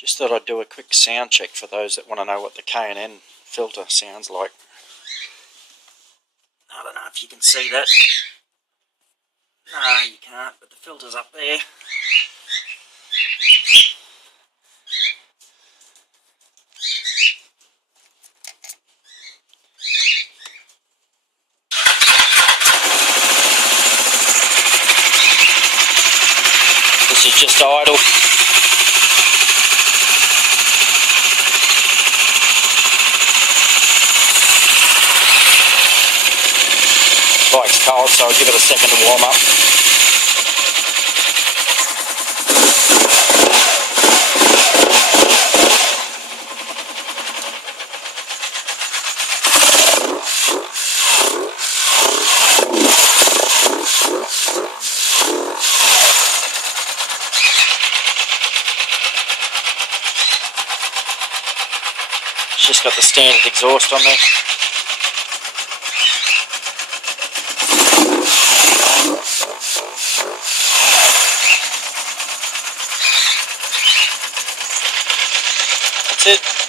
Just thought I'd do a quick sound check for those that want to know what the K&N filter sounds like. I don't know if you can see that. No, you can't, but the filter's up there. This is just idle. Bike's cold, so I'll give it a second to warm up. It's just got the standard exhaust on there. That's it.